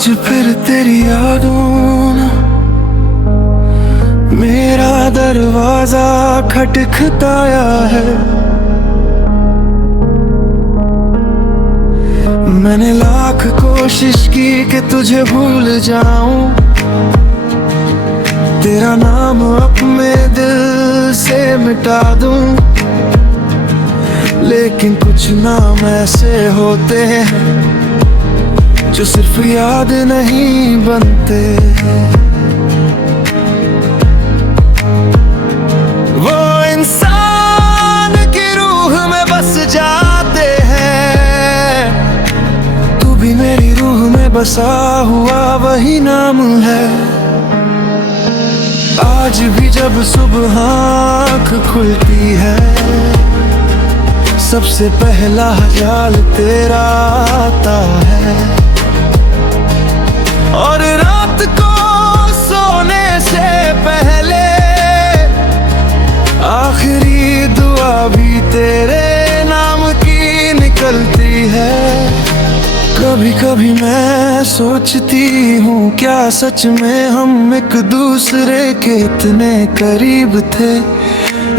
आज फिर तेरी यादों ने मेरा दरवाजा खटखटाया है। मैंने लाख कोशिश की कि तुझे भूल जाऊं, तेरा नाम अपने दिल से मिटा दूं, लेकिन कुछ नाम ऐसे होते हैं जो सिर्फ याद नहीं बनते। वो इंसान की रूह में बस जाते हैं, तू भी मेरी रूह में बसा हुआ वही नाम है। आज भी जब सुबह आँख खुलती है, सबसे पहला ख्याल तेरा आता है। और रात को सोने से पहले आखिरी दुआ भी तेरे नाम की निकलती है। कभी कभी मैं सोचती हूँ, क्या सच में हम एक दूसरे के इतने करीब थे,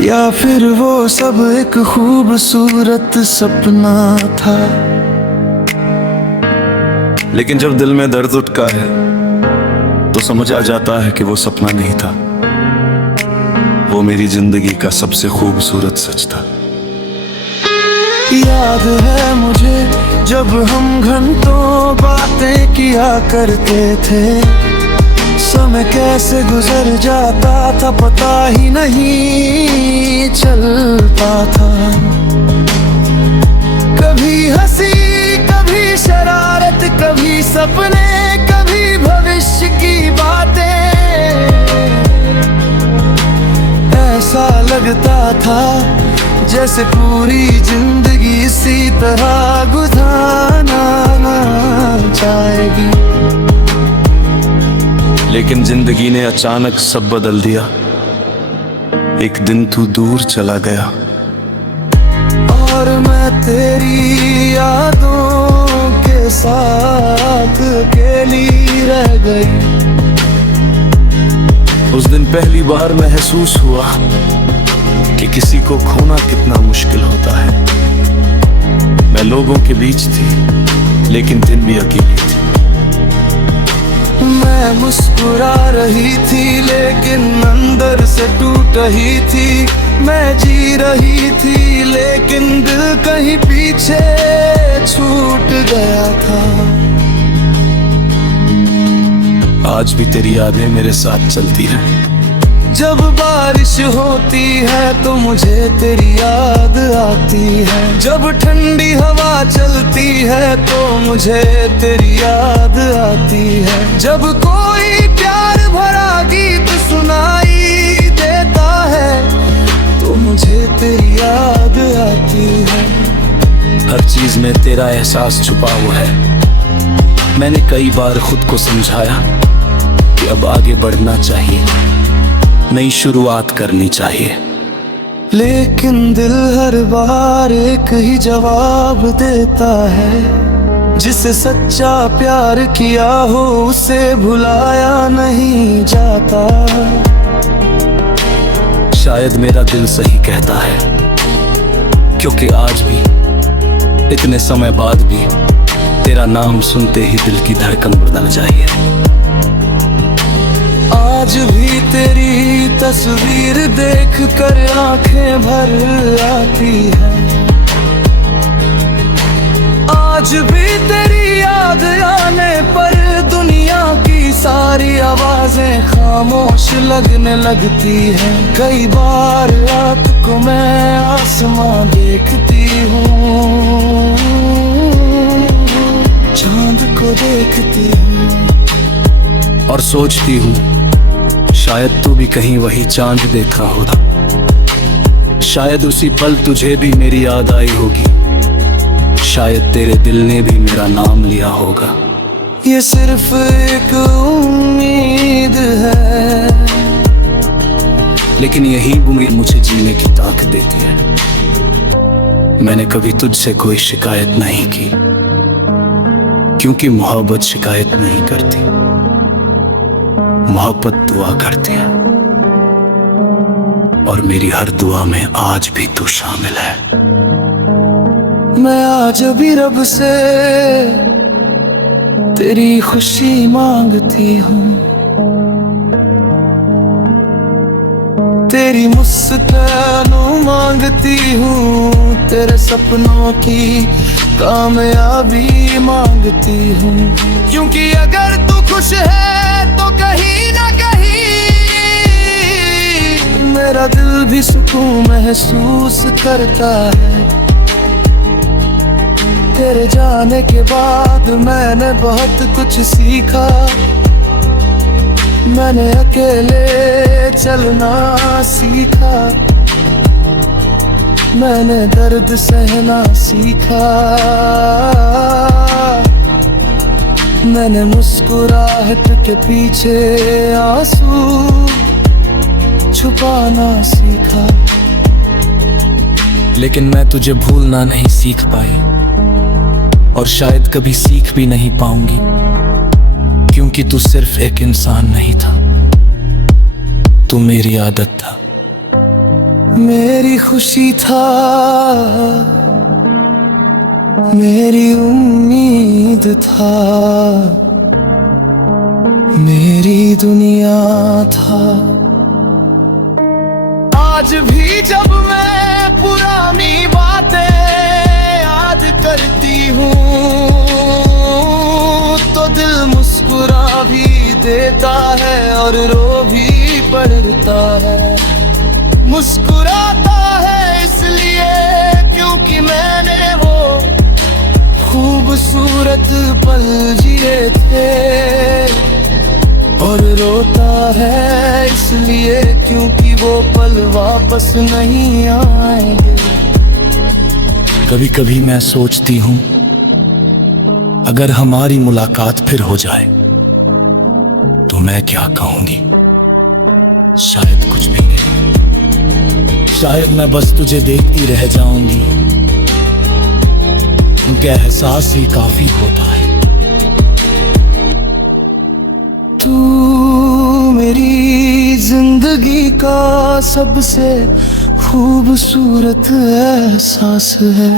या फिर वो सब एक खूबसूरत सपना था। लेकिन जब दिल में दर्द उठता है तो समझ आ जाता है कि वो सपना नहीं था, वो मेरी जिंदगी का सबसे खूबसूरत सच था। याद है मुझे जब हम घंटों बातें किया करते थे, समय कैसे गुजर जाता था पता ही नहीं चलता था। कभी हंसी कभी शरारत, कभी सपने कभी भविष्य की बातें, ऐसा लगता था जैसे पूरी जिंदगी इसी तरह गुजारना चाहेगी। लेकिन जिंदगी ने अचानक सब बदल दिया। एक दिन तू दूर चला गया और मैं तेरी यादों के साथ अकेली रह गई। उस दिन पहली बार महसूस हुआ कि किसी को खोना कितना मुश्किल होता है। मैं लोगों के बीच थी लेकिन दिन भी अकेली थी। मैं मुस्कुरा रही थी लेकिन अंदर से टूट रही थी। मैं जी रही थी लेकिन दिल कहीं पीछे छूट गया था। आज भी तेरी यादें मेरे साथ चलती हैं। जब बारिश होती है तो मुझे तेरी याद आती है। जब ठंडी हवा चलती है तो मुझे तेरी याद आती है। जब कोई प्यार भरा गीत सुनाई देता है तो मुझे तेरी याद आती है। हर चीज में तेरा एहसास छुपा हुआ है। मैंने कई बार खुद को समझाया कि अब आगे बढ़ना चाहिए, नई शुरुआत करनी चाहिए। लेकिन दिल हर बार एक ही जवाब देता है, जिसे सच्चा प्यार किया हो उसे भुलाया नहीं जाता। शायद मेरा दिल सही कहता है, क्योंकि आज भी इतने समय बाद भी तेरा नाम सुनते ही दिल की धड़कन बदल जाए। आज भी तेरी तस्वीर देख कर आंखें भर आती है। आज भी तेरी याद आने पर दुनिया की सारी आवाजें खामोश लगने लगती हैं। कई बार रात को मैं आसमां देखती हूँ, चांद को देखती हूँ और सोचती हूँ शायद तू भी कहीं वही चांद देखा होगा। शायद उसी पल तुझे भी मेरी याद आई होगी। शायद तेरे दिल ने भी मेरा नाम लिया होगा। ये सिर्फ एक उम्मीद है, लेकिन यही उम्मीद मुझे जीने की ताकत देती है। मैंने कभी तुझसे कोई शिकायत नहीं की, क्योंकि मोहब्बत शिकायत नहीं करती, मोहब्बत दुआ करती है, और मेरी हर दुआ में आज भी तू शामिल है। मैं आज भी रब से तेरी खुशी मांगती हूँ, तेरी मुस्कानों मांगती हूँ, तेरे सपनों की कामयाबी मांगती हूँ। क्योंकि अगर तू खुश है तो कहीं ना कहीं मेरा दिल भी सुकून महसूस करता है। तेरे जाने के बाद मैंने बहुत कुछ सीखा, मैंने अकेले चलना सीखा, मैंने दर्द सहना सीखा, मैंने मुस्कुराहट के पीछे आंसू छुपाना सीखा। लेकिन मैं तुझे भूलना नहीं सीख पाई, और शायद कभी सीख भी नहीं पाऊंगी, क्योंकि तू सिर्फ एक इंसान नहीं था, तू मेरी आदत था, मेरी खुशी था, मेरी उम्मीद था, मेरी दुनिया था। आज भी जब मैं पुरानी बातें याद करती हूँ तो दिल मुस्कुरा भी देता है और रो भी पड़ता है। मुस्कुराता है इसलिए क्योंकि मैंने वो खूबसूरत पल जिए थे, और रोता है इसलिए क्योंकि वो पल वापस नहीं आएंगे। कभी कभी मैं सोचती हूँ अगर हमारी मुलाकात फिर हो जाए तो मैं क्या कहूंगी। शायद कुछ भी नहीं, शायद मैं बस तुझे देखती रह जाऊंगी, क्योंकि एहसास ही काफी होता है। तू मेरी जिंदगी का सबसे खूबसूरत एहसास है,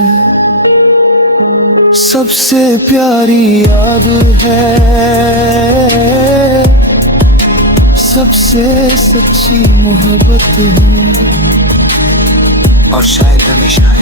सबसे प्यारी याद है, सबसे सच्ची मोहब्बत है, और शायद हमेशा